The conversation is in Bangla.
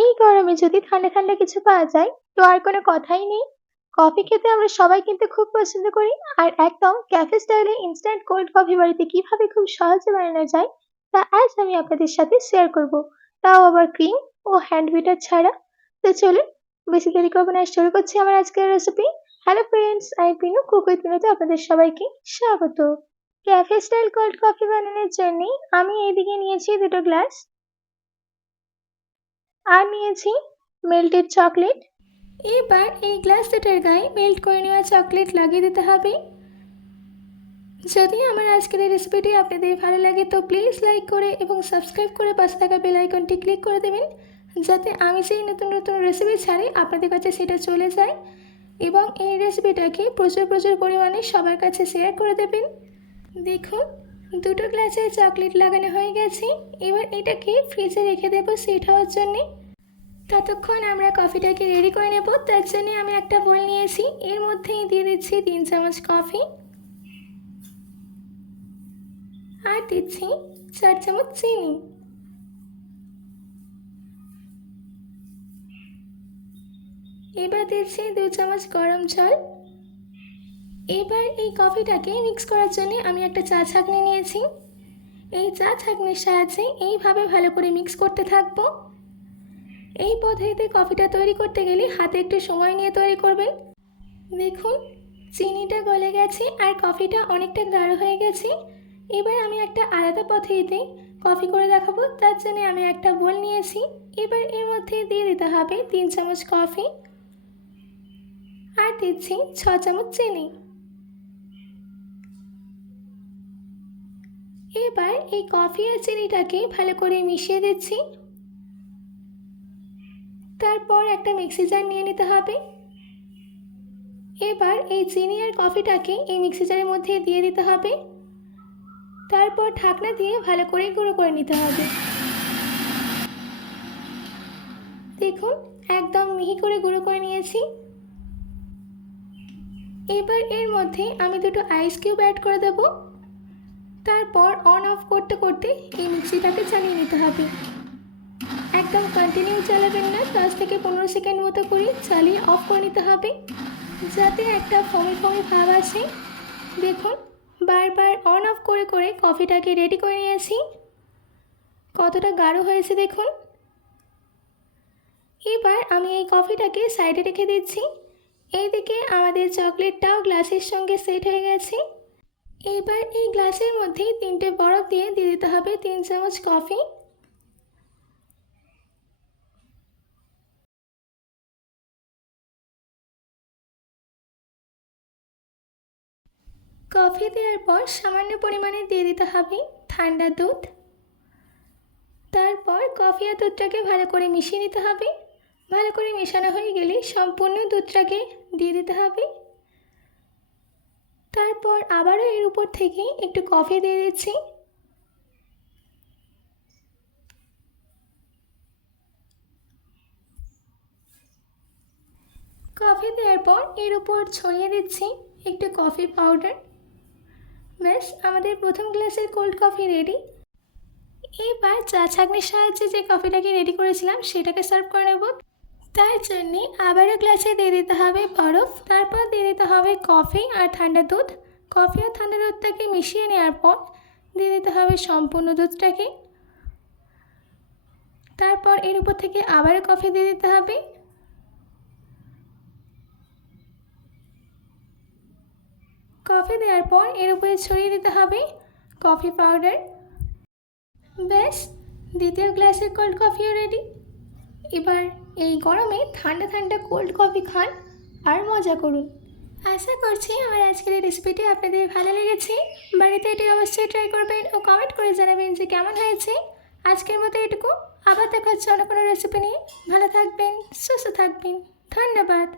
এই গরমে যদি ঠান্ডা ঠান্ডা কিছু পাওয়া যায়, তো আর কোনো কথাই নেই। কফি খেতে আমরা সবাই কিন্তু খুব পছন্দ করি। আর একদম ক্যাফে স্টাইলে ইনস্ট্যান্ট কোল্ড কফি বাড়িতে কীভাবে খুব সহজে বানানো যায়, তা আজ আমি আপনাদের সাথে শেয়ার করব। তাও আবার ক্রিম ও হ্যান্ড বিটার ছাড়া। তো চলুন, বেশি দেরি করব না, শুরু করছি আমার আজকের রেসিপি হ্যালো ফ্রেন্ডস আমি পিনু কুক উইথ আপনাদের সবাইকে স্বাগত। ক্যাফে স্টাইল কোল্ড কফি বানানোর জন্য আমি এইদিকে নিয়েছি দুটো গ্লাস আর নিয়েছি মেল্টেড চকলেট এবার এই গ্লাস দুটোর গায়ে মেল্ট করে নেওয়া চকলেট লাগিয়ে দিতে হবে। যদি আমার আজকের এই রেসিপিটি আপনাদের ভালো লাগে, তো প্লিজ লাইক করে এবং সাবস্ক্রাইব করে পাশে থাকা বেল আইকনটি ক্লিক করে দেবেন, যাতে আমি যেই নতুন নতুন রেসিপি ছাড়ি আপনাদের কাছে সেটা চলে যায় এবং এই রেসিপিটাকে প্রচুর প্রচুর পরিমাণে সবার কাছে শেয়ার করে দেবেন। দেখুন দুটো গ্লাসে চকলেট লাগানো হয়ে গেছে। এবার এটাকে ফ্রিজে রেখে দেবো সেট হওয়ার জন্যে। ততক্ষণ আমরা কফিটাকে রেডি করে নেব। তার জন্যে আমি একটা বোল নিয়েছি। এর মধ্যেই দিয়ে দিচ্ছি তিন চামচ কফি। আর দিচ্ছি চার চামচ চিনি। এবার দিচ্ছি দু চামচ গরম জল। এবার এই কফিটাকে মিক্স করার জন্য আমি একটা চা ছাঁকনি নিয়েছি। এই চা ছাঁকনির সাহায্যে এইভাবে ভালো করে মিক্স করতে থাকব। এই পদ্ধতিতে কফিটা তৈরি করতে গেলে হাতে একটু সময় নিয়ে তৈরি করবেন। দেখুন, চিনিটা গলে গেছে আর কফিটা অনেকটা গাঢ় হয়ে গেছে। এবার আমি একটা আলাদা পদ্ধতিতে কফি করে দেখাবো। তার জন্য আমি একটা বোল নিয়েছি। এবার এর মধ্যে দিয়ে দিতে হবে তিন চামচ কফি। আর দিচ্ছি ছ চামচ চিনি। এবার এই কফি আর চিনিটাকে ভালো করে মিশিয়ে দিচ্ছি। তারপর একটা মিক্সি জার নিয়ে নিতে হবে। এবার এই চিনি আর কফিটাকে এই মিক্সি জারের মধ্যে দিয়ে দিতে হবে। তারপর ঢাকনা দিয়ে ভালো করে গুঁড়ো করে নিতে হবে। দেখুন, একদম মিহি করে গুঁড়ো করে নিয়েছি। এবার এর মধ্যে আমি দুটো আইস কিউব অ্যাড করে দেব। তারপর অন অফ করতে করতে এই মিক্সিটাকে চালিয়ে নিতে হবে। একদম কন্টিনিউ চালাবেন না, দশ থেকে পনেরো সেকেন্ড মতো করে চালিয়ে অফ করে নিতে হবে, যাতে একটা ফমি ফমি ভাব আসে। দেখুন, বারবার অন অফ করে করে কফিটাকে রেডি করে নিয়েছি। কতটা গাঢ় হয়েছে দেখুন। এবার আমি এই কফিটাকে সাইডে রেখে দিচ্ছি। এইদিকে আমাদের চকলেটটাও গ্লাসের সঙ্গে সেট হয়ে গেছে। এবার এই গ্লাসের মধ্যেই তিনটে বরফ দিয়ে দিয়ে দিতে হবে তিন চামচ কফি। কফি দেওয়ার পর সামান্য পরিমাণে দিয়ে দিতে হবে ঠান্ডা দুধ। তারপর কফি আর দুধটাকে ভালো করে মিশিয়ে নিতে হবে। ভালো করে মেশানো হয়ে গেলে সম্পূর্ণ দুধটাকে দিয়ে দিতে হবে। তারপর আবারও এর উপর থেকে একটু কফি দিয়ে দিচ্ছি। কফি দেওয়ার পর এর উপর ছড়িয়ে দিচ্ছি একটু কফি পাউডার। ব্যাস আমাদের প্রথম গ্লাসের কোল্ড কফি রেডি। এবার চা ছাঁকনির সাহায্যে যে কফিটাকে রেডি করেছিলাম, সেটাকে সার্ভ করে নেব। তার জন্যে আবারও গ্লাসে দিয়ে দিতে হবে বরফ, তারপর দিয়ে দিতে হবে কফি আর ঠান্ডা দুধ। কফি আর ঠান্ডা দুধটাকে মিশিয়ে নেওয়ার পর দিয়ে দিতে হবে সম্পূর্ণ দুধটাকে। তারপর এর উপর থেকে আবারও কফি দিয়ে দিতে হবে। কফি দেওয়ার পর এর উপরে ছড়িয়ে দিতে হবে কফি পাউডার ব্যাস, দ্বিতীয় গ্লাসে কোল্ড কফিও রেডি এবার এই গরমে ঠান্ডা ঠান্ডা কোল্ড কফি খান আর মজা করুন। আশা করছি আমার আজকের এই রেসিপিটি আপনাদের ভালো লেগেছে। বাড়িতে এটি অবশ্যই ট্রাই করবেন ও কমেন্ট করে জানাবেন যে কেমন হয়েছে। আজকের মতো এটুকু। আবার দেখা হচ্ছে অন্য কোনো রেসিপি নিয়ে। ভালো থাকবেন, সুস্থ থাকবেন। ধন্যবাদ।